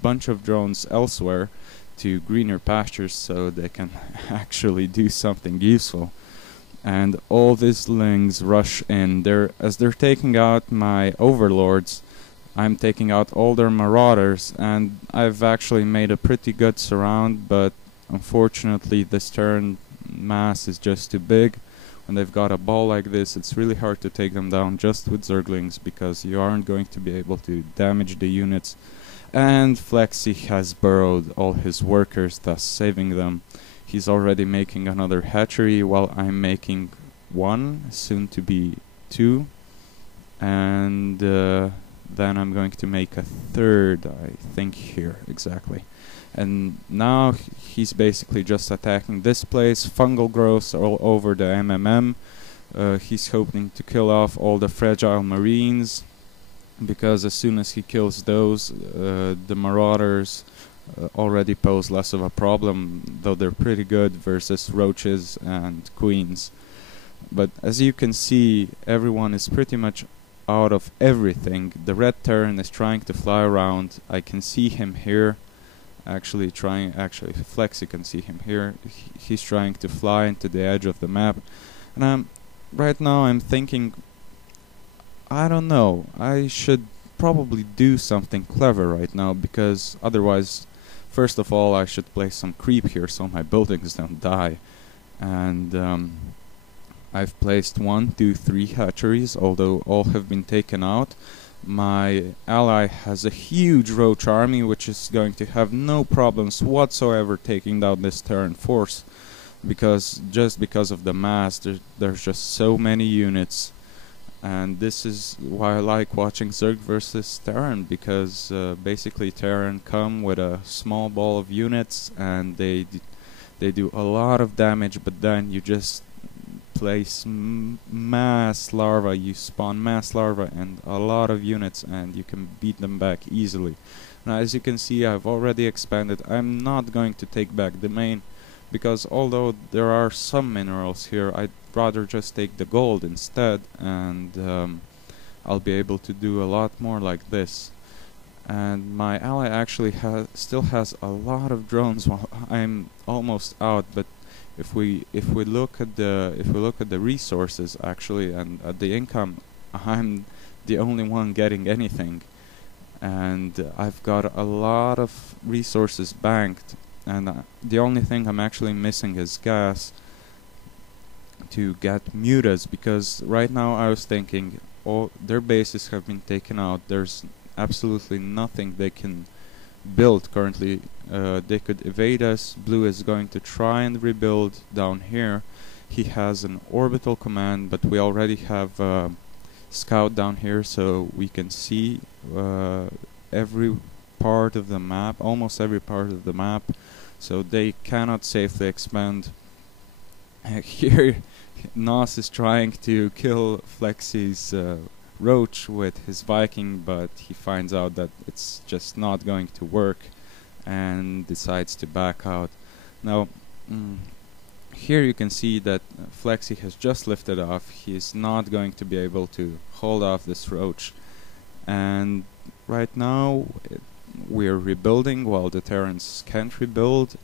bunch of drones elsewhere to greener pastures so they can actually do something useful. And all these lings rush in. As they're taking out my overlords, I'm taking out all their marauders, and I've actually made a pretty good surround, but unfortunately this terran mass is just too big. When they've got a ball like this, it's really hard to take them down just with zerglings, because you aren't going to be able to damage the units. And Flexi has burrowed all his workers, thus saving them. He's already making another hatchery while I'm making one, soon to be two. And then I'm going to make a third, I think here, exactly. And now he's basically just attacking this place, fungal growths all over the MMM. He's hoping to kill off all the fragile marines, because as soon as he kills those, the marauders already pose less of a problem, though they're pretty good versus roaches and queens. But as you can see, everyone is pretty much out of everything. The red terran is trying to fly around. I can see him here. Actually, Flexi can see him here. He's trying to fly into the edge of the map. And right now I'm thinking, I don't know, I should probably do something clever right now, because otherwise, first of all, I should place some creep here so my buildings don't die. And I've placed 1, 2, 3 hatcheries, although all have been taken out. My ally has a huge roach army, which is going to have no problems whatsoever taking down this terran force, because of the mass, there's just so many units. And this is why I like watching Zerg versus Terran, because basically Terran come with a small ball of units and they do a lot of damage, but then you just place mass larvae, you spawn mass larvae and a lot of units, and you can beat them back easily. Now as you can see, I've already expanded. I'm not going to take back the main, because although there are some minerals here, I'd rather just take the gold instead, and I'll be able to do a lot more like this. And my ally actually still has a lot of drones while I'm almost out. But if we look at the resources actually and at the income, I'm the only one getting anything, and I've got a lot of resources banked. And the only thing I'm actually missing is gas to get mutas, because right now I was thinking all their bases have been taken out. There's absolutely nothing they can build currently. They could evade us. Blue is going to try and rebuild down here. He has an orbital command, but we already have scout down here, so we can see every part of the map, almost every part of the map, so they cannot safely expand. Here Nos is trying to kill Flexi's roach with his Viking, but he finds out that it's just not going to work and decides to back out. Now here you can see that Flexi has just lifted off. He's not going to be able to hold off this roach, and right now we're rebuilding while the Terrans can't rebuild,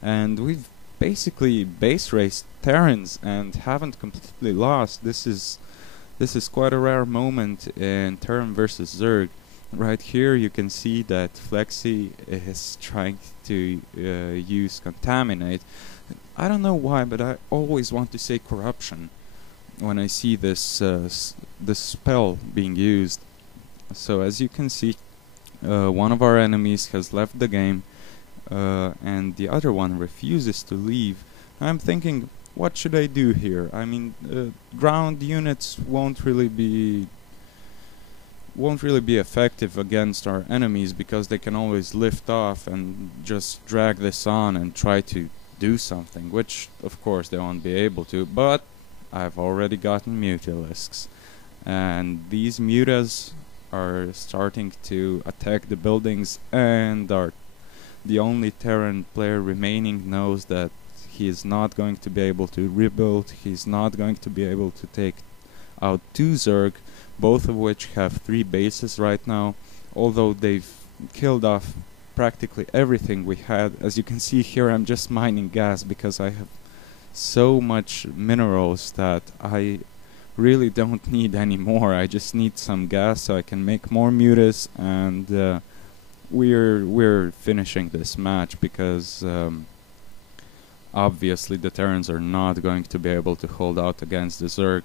and we've basically base raced Terrans and haven't completely lost. This is quite a rare moment in Terran versus Zerg. Right here you can see that Flexi is trying to use Contaminate. I don't know why, but I always want to say corruption when I see this this spell being used. So as you can see, one of our enemies has left the game, and the other one refuses to leave. I'm thinking, what should I do here? I mean, ground units won't really be effective against our enemies, because they can always lift off and just drag this on and try to do something, which of course they won't be able to. But I've already gotten mutalisks, and these mutas are starting to attack the buildings, and the only Terran player remaining knows that he is not going to be able to rebuild. He's not going to be able to take out 2 Zerg, both of which have 3 bases right now, although they've killed off practically everything we had. As you can see here, I'm just mining gas because I have so much minerals that I really don't need any more. I just need some gas so I can make more mutas, and we're finishing this match because obviously the Terrans are not going to be able to hold out against the Zerg,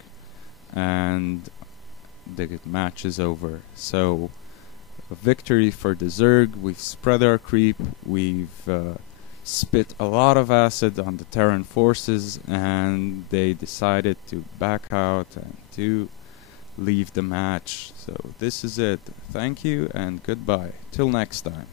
and the match is over. So a victory for the Zerg. We've spread our creep, we've spit a lot of acid on the Terran forces, and they decided to back out and to leave the match. So this is it. Thank you and goodbye. Till next time.